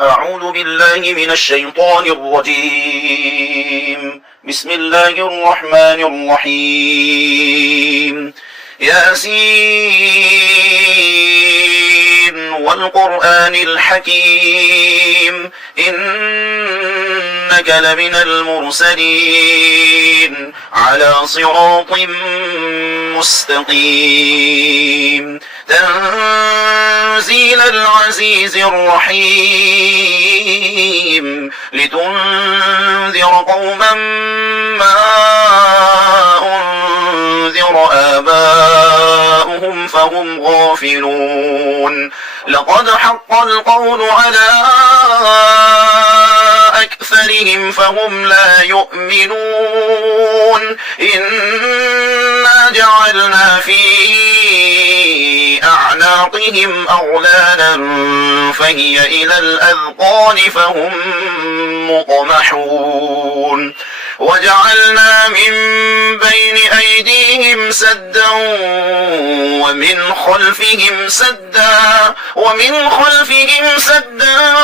أعوذ بالله من الشيطان الرجيم. بسم الله الرحمن الرحيم. ياسين والقرآن الحكيم إنك لمن المرسلين على صراط مستقيم تنزيل العزيز الرحيم لتنذر قوما ما أنذر آباؤهم فهم غافلون لقد حق القول على أكثرهم فهم لا يؤمنون إنا جعلنا في أعناقهم أغلالا فهي إلى الأذقان فهم مقمحون وجعلنا من بين أيديهم سدا ومن خلفهم سدا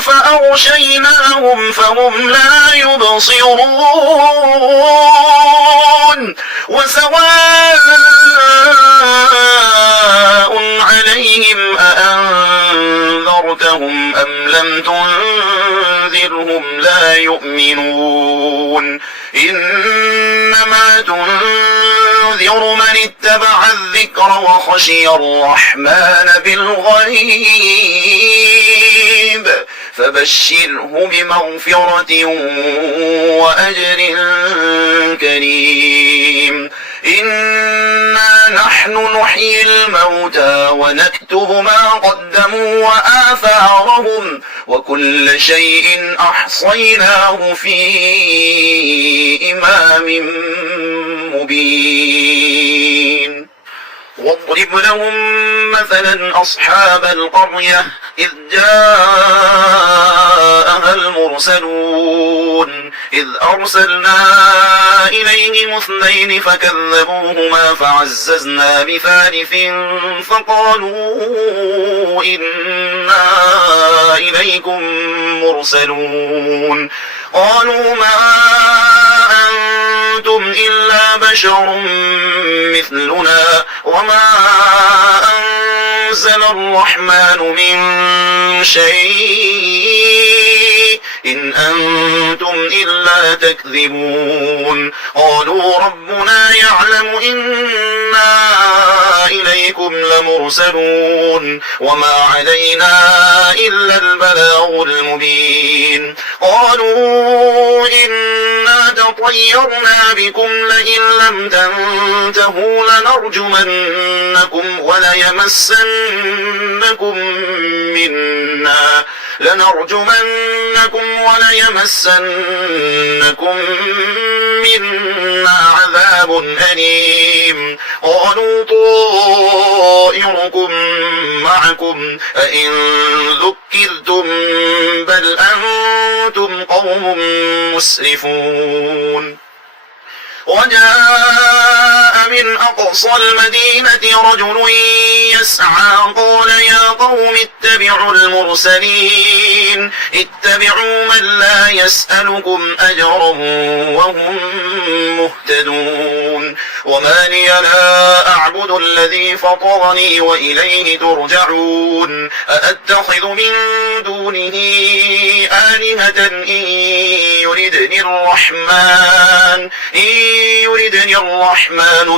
فأغشيناهم فهم لا يبصرون وسواء عليهم أأنذرتهم أم لم تنذرهم لا يؤمنون إنما تنذر من اتبع الذكر وخشي الرحمن بالغيب فبشره بمغفرة وأجر كريم إنا نحن نحيي الموتى ونكتب ما قدموا وآثارهم وكل شيء أحصيناه في إمام مبين واضرب لهم مثلا أصحاب القرية إذ جاءها المرسلون إذ أرسلنا إليهم اثنين فكذبوهما فعززنا بثالث فقالوا إنا إليكم مرسلون قالوا ما أنتم إلا بشر مثلنا وما أنزل الرحمن من شيء إن أنتم إلا تكذبون قالوا ربنا يعلم إنا إليكم لمرسلون وما علينا إلا البلاغ المبين قالوا إنا تطيرنا بكم لئن لم تنتهوا لنرجمنكم وليمسنكم منا عذاب أليم قالوا طائركم معكم أئن ذكرتم بل أنتم قوم مسرفون وجاء من أقصى المدينة رجل يسعى قال يا قوم اتبعوا المرسلين اتبعوا من لا يسألكم أجرا وهم مهتدون وما لي لا أعبد الذي فطرني وإليه ترجعون أأتخذ من دونه آلهة إن يردني الرحمن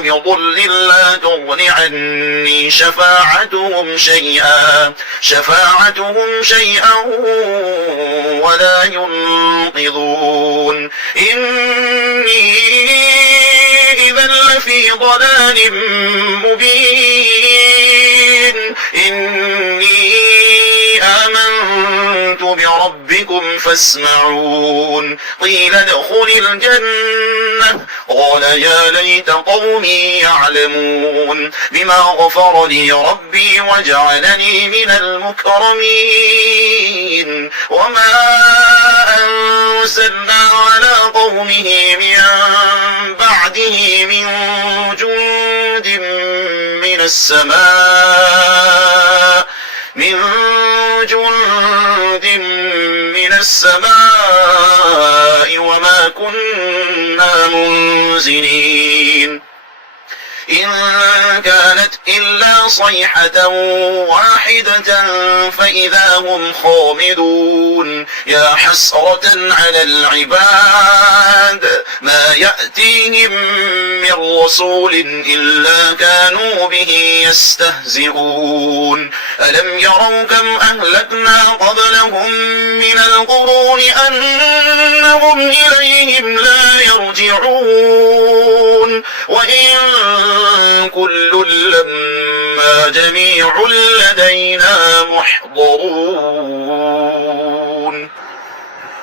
بضر لا تغن عني شفاعتهم شيئا ولا ينقذون إني إذا لفي ضلال مبين إني آمنت بربكم فاسمعون قيل ادخل الجنة قال يا ليت قومي يعلمون بما غفر لي ربي وجعلني من المكرمين وما أنزلنا على قومه من بعده من جند من السماء جند من السماء وما كنا منزلين إن كانت إلا صيحة واحدة فإذا هم خامدون يا حسرة على العباد ما يأتيهم من رسول إلا كانوا به يستهزئون ألم يروا كم أهلكنا قبلهم من القرون أنهم إليهم لا يرجعون وإن كل لما جميع لدينا محضرون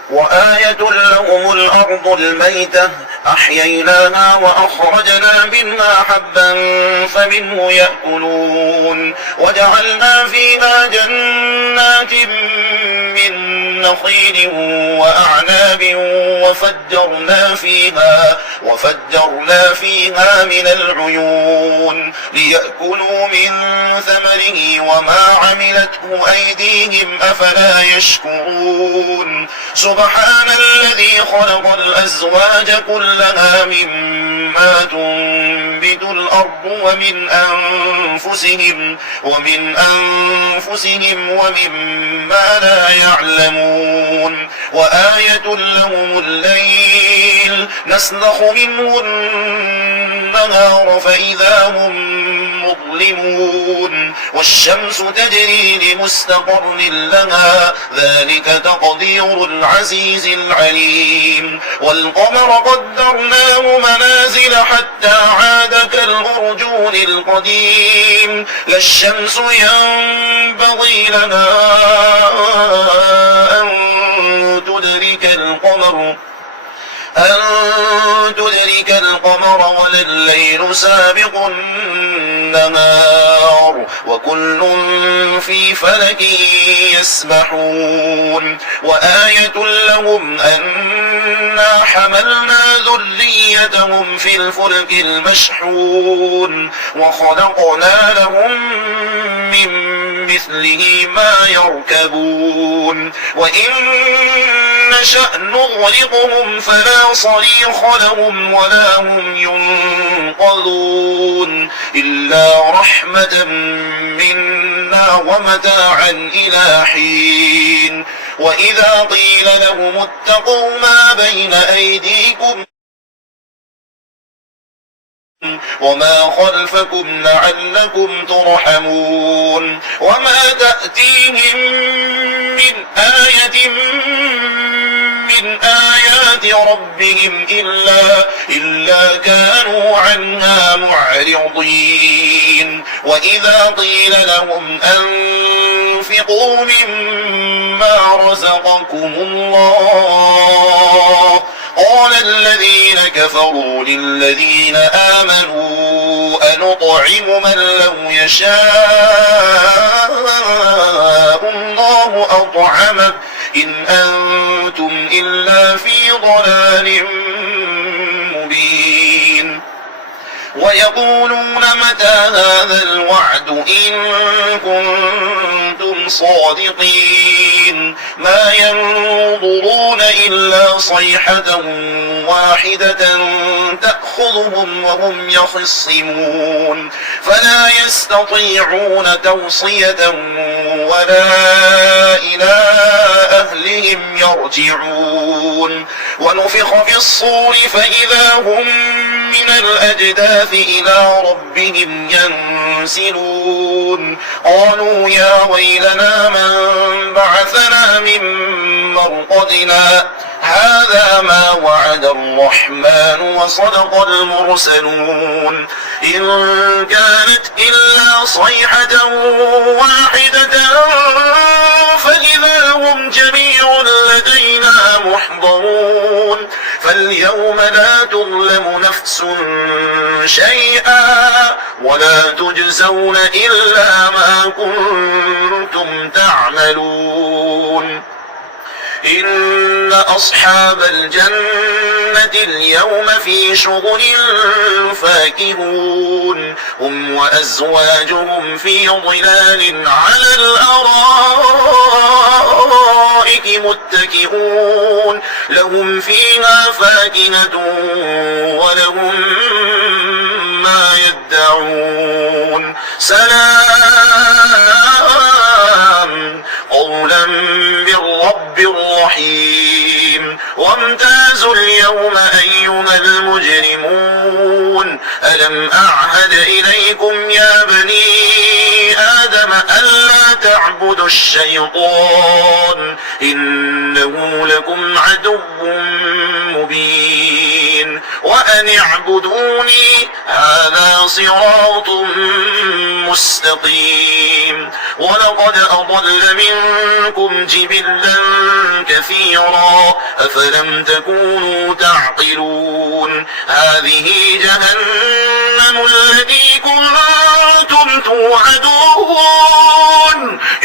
وآية لهم الأرض الميتة أحييناها وأخرجنا منها حبا فمنه يأكلون وجعلنا فيها جنات من نخيل وأعناب وفجرنا فيها من العيون ليأكلوا من ثمره وما عملته أيديهم أفلا يشكرون سبحان الذي خلق الأزواج كلها مما تنبت الأرض ومن أنفسهم ومما لا يعلمون وآية لهم الليل نسلخ منه النهار فإذا هم مظلمون والشمس تجري لمستقر لها ذلك تقدير العزيز العليم والقمر قدرناه منازل حتى عاد كالأرجون القديم لا الشمس ينبغي لها أن تدرك القمر ولا الليل سابق النهار وكل في فلك يسبحون وآية لهم أنا حملنا ذريتهم في الفلك المشحون وخلقنا لهم من مثله ما يركبون وإن نشأ نغرقهم فلا صريخ لهم ولا هم ينقذون إلا رحمة منا ومتاعا إلى حين وإذا قيل لهم اتقوا ما بين أيديكم وما خلفكم لعلكم ترحمون وما تأتيهم من آية من آيات ربهم إلا كانوا عنها معرضين وإذا قيل لهم أنفقوا مما رزقكم الله قال الذين كفروا للذين آمنوا أنطعم من لو يشاء الله أطعمه إن أنتم إلا في ضلال مبين ويقولون متى هذا الوعد إن كنتم صادقين ما ينظرون إلا صيحة واحدة تأخذهم وهم يخصمون فلا يستطيعون توصية ولا إلى أهلهم يرجعون ونفخ في الصور فإذا هم من الأجداث إلى ربهم ينسلون قالوا يا ويلنا من بعثنا من مرقدنا هذا ما وعد الرحمن وصدق المرسلون إن كانت إلا صيحة واحدة فإذا هم جميع لدينا محضرون فاليوم لا تظلم نفس شيئا ولا تجزون إلا ما كنتم تعملون إن أصحاب الجنة اليوم في شغل فاكهون هم وأزواجهم في ظلال على الأرائك متكئون لهم فيها فاكهة ولهم ما يدعون سلام قولا من رب رحيم وامتازوا اليوم أيها المجرمون ألم أعهد إليكم يا بني آدم ألا تعبدوا الشيطان إنه لكم عدو مبين وأن اعبدوني هذا صراط مستقيم ولقد أضل منكم جبلا كثيرا أفلم تكونوا تعقلون هذه جهنم التي كنتم توعدون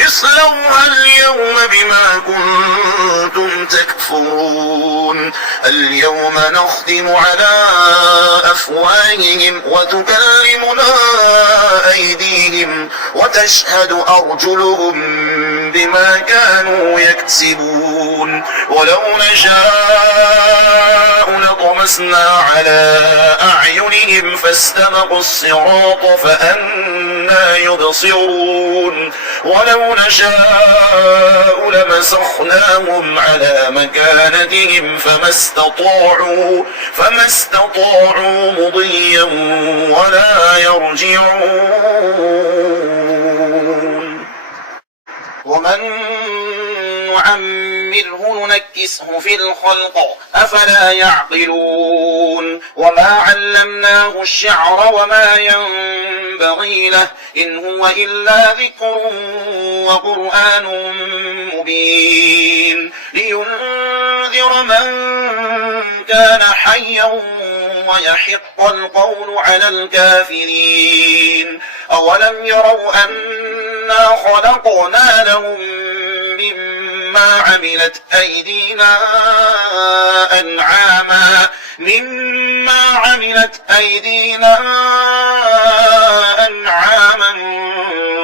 اصلوها اليوم بما كنتم تكفرون اليوم نختم على أفواههم وتكلمنا أيديهم وتشهد أرجلهم بما كانوا يكسبون ولو نشاء لطمسنا على أعينهم فاستبقوا الصراط فأنى يبصرون ولو نشاء لمسخناهم على مكانتهم فما استطاعوا مضيا ولا يرجعون ومن نعمره ننكسه في الخلق أفلا يعقلون وما علمناه الشعر وما ينبغي له إن هو إلا ذكر وقرآن مبين لينذر من كان حيا ويحق القول على الكافرين أولم يروا أنا خلقنا لهم مما عملت أيدينا أنعاما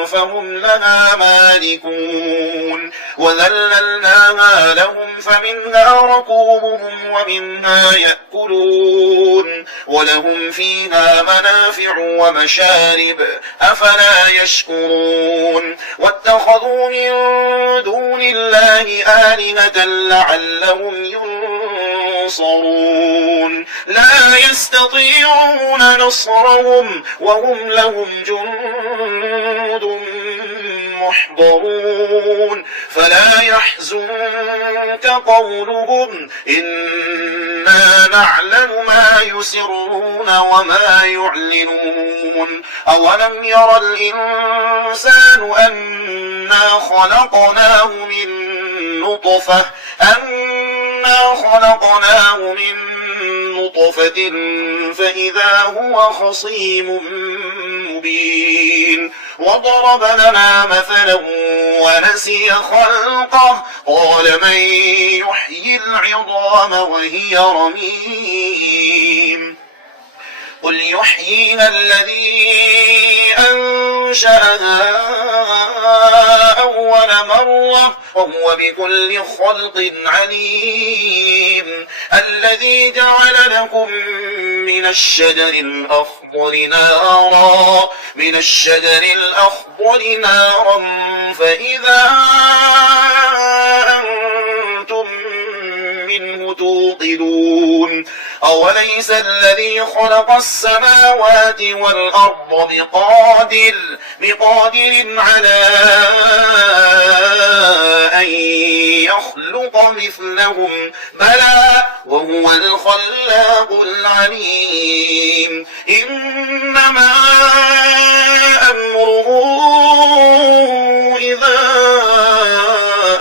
فهم لها مالكون وذللناها لهم فمنها ركوبهم ومنها يأكلون ولهم فيها منافع ومشارب أفلا يشكرون واتخذوا من دون الله آلهة لعلهم ينصرون لا يستطيعون نصرهم وهم لهم جند محضرون فلا يحزنك قولهم إنا نعلم ما يسرون وما يعلنون أولم ير الإنسان أنا خلقناه من نطفة فإذا هو خصيم مبين وضرب لنا مثلا ونسي خلقه قال من يحيي العظام وهي رميم قل يحييها الذي أنشأها أول مرة وهو بكل خلق عليم الذي جعل لكم من الشجر الأخضر نارا فإذا أنتم منه توقدون أوليس الذي خلق السماوات والأرض بقادر على أن يخلق مثلهم بلى وهو الخلاق العليم إنما أمره إذا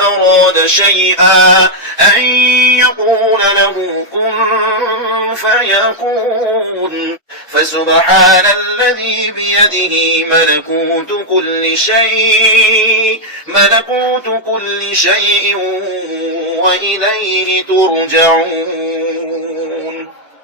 أراد شيئا أن يقول له كن فيكون فسبحان الذي بيده ملكوت كل شيء وإليه ترجعون